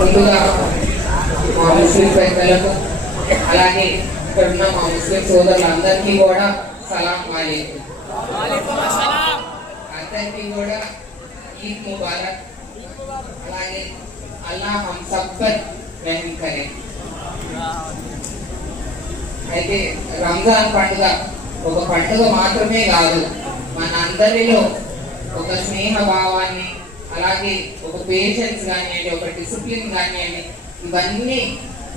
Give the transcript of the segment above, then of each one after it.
ముందుగా మా ముస్లిం పెద్దలకు అలాగే ఇక్కడ ఉన్న మా ముస్లిం సోదరులందరికీ కూడా సలాం వాలేకుం. అందరికీ కూడా ఈద్ ముబారక్. అలాగే అల్లా హమ్ సబ్ పర్ రెహమ్ కరే. అయితే రంజాన్ పండుగ ఒక పండుగ మాత్రమే కాదు, మన అందరిలో ఒక స్నేహ భావాన్ని, అలాగే ఒక పేషెన్స్ కానివ్వండి, ఒక డిసిప్లిన్ కానివ్వండి, ఇవన్నీ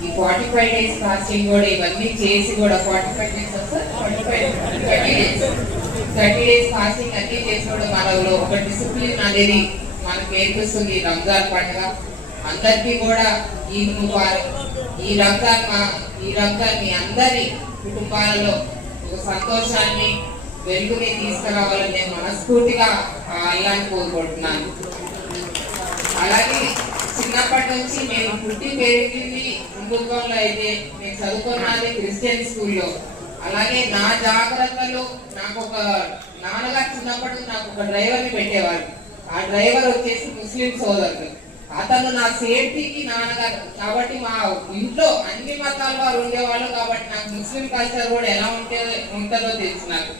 ఈ 45 days ఫాస్టింగ్ కూడా ఇవన్నీ చేసి కూడా 45 days 30 days ఫాస్టింగ్ అన్నీ చేసి కూడా మనలో ఒక డిసిప్లిన్ అనేది మనకు నేర్పిస్తుంది రంజాన్ పండుగ. అందరికీ కూడా ఈద్ ముబారక్. ఈ రంజాన్ మీ అందరి కుటుంబాలలో ఒక సంతోషాన్ని, వెలుగుని తీసుకురావాలని నేను మనస్ఫూర్తిగా అల్లాహ్ని కోరుకుంటున్నాను. అలాగే చిన్నప్పటి నుంచి నేను పుట్టి పెరిగింది హిందుత్వంలో, అయితే నేను చదువుకున్నది క్రిస్టియన్ స్కూల్లో. అలాగే నా జాగ్రత్తలు నాకు ఒక నాన్నగారు చిన్నప్పటి నుంచి నాకు ఒక డ్రైవర్ని పెట్టేవారు. ఆ డ్రైవర్ వచ్చేసి ముస్లిం సోదరుడు. అతను నా సేఫ్టీకి నాన్నగారు కాబట్టి మా ఇంట్లో అన్ని మతాల వారు ఉండేవాళ్ళు కాబట్టి నాకు ముస్లిం కల్చర్ కూడా ఎలా ఉంటుందో తెలుసు. నాకు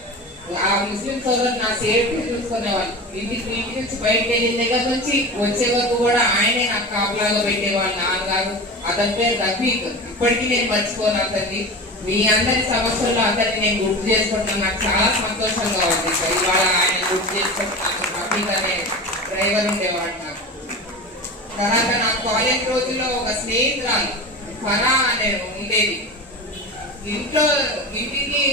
ఆ ముస్లిం సోదరు నా సేఫ్టీ చూసుకునేవాళ్ళు. ఇంటి నుంచి బయటకు వెళ్ళిన దగ్గర నుంచి వచ్చే వరకు కూడా ఆయనే నాకు కాపులాగా పెట్టేవాళ్ళు నాన్నగారు. అతని పేరు రఫీక్. ఇప్పటికీ నేను మర్చిపోను అతన్ని. మీ అందరి సమస్యల్లో అందరినీ నేను గుర్తు చేసుకుంటున్నాను. నాకు చాలా సంతోషంగా ఉంది. ఇవాళ ఆయన గుర్తు చేసుకుంటున్నాను. రఫీక్ అనే డ్రైవర్ ఉండేవాడు నాకు. తర్వాత నా కాలేజ్ రోజుల్లో ఒక స్నేహితురాలు ఫరా అనే ఉండేది. ఇంటికి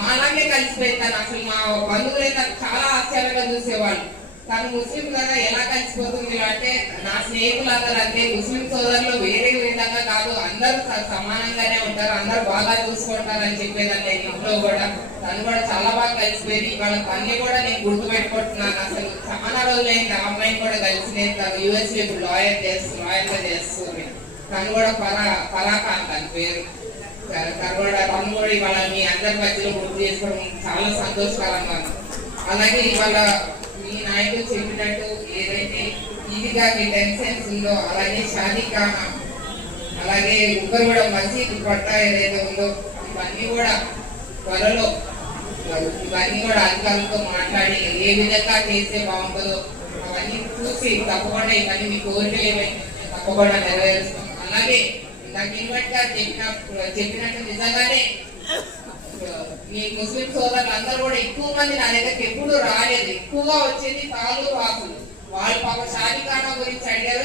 మాలాగే కలిసిపోతాను. అసలు మా బంధువులే నాకు చాలా ఆశ్చర్యంగా చూసేవాళ్ళు. తను ముస్లిం కదా ఎలా కలిసిపోతుంది అంటే, నా స్నేహితులు అందరూ అంటే ముస్లిం సోదరులు వేరే విధంగా కాదు, అందరూ సమానంగానే ఉంటారు, అందరూ బాగా చూసుకుంటారు అని చెప్పేదాన్ని. ఇంట్లో కూడా తను కూడా చాలా బాగా కలిసిపోయింది. ఇవాళ తన్ని కూడా నేను గుర్తుపెట్టుకుంటున్నాను. అసలు చాలా రోజులైంది ఆ అమ్మాయిని కూడా కలిసి. నేను తను యూఎస్ఏ లాయర్గా చేస్తుంది. తను కూడా ఫరాఖాన్ తన పేరు. తను కూడా ఇవాళ మీ అందరి మధ్యలో గుర్తు చేసుకోవడం చాలా సంతోషకరంగా. అలాగే ఇవాళ మీ నాయకులు చెప్పినట్టు ఏదైతే ఈదిగా మీ టెన్షన్స్ ఉందో, అలాగే షాదీఖానా, అలాగే ఉప్పర్ కూడా మసీద్ పట్టా ఏదైతే ఉందో ఇవన్నీ కూడా త్వరలో ఇవన్నీ కూడా అధికారులతో మాట్లాడి ఏ విధంగా చేస్తే బాగుంటుందో అవన్నీ చూసి తప్పకుండా ఇవన్నీ మీ కోరికలు ఏమైతే తప్పకుండా నెరవేరుస్తాం. అలాగే నాకు ఇన్వైట్ గా చెప్పినట్టు నిజంగానే మీ ముస్లిం సోదరులు అందరూ కూడా ఎక్కువ మంది నా దగ్గరికి ఎప్పుడు రాలేదు. ఎక్కువగా వచ్చేది తాలూరు వాసులు. వాళ్ళు పాప షాదీఖానా గురించి అడిగారు.